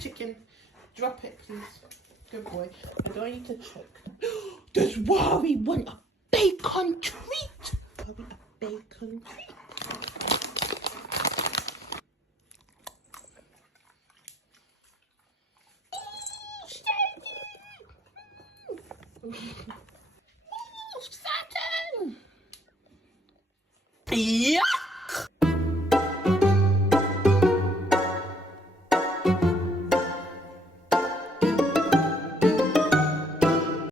chicken. Drop it, please. Good boy. I don't want you to choke. Does Wari want a bacon treat? Wari, a bacon treat. Saturn! Yeah!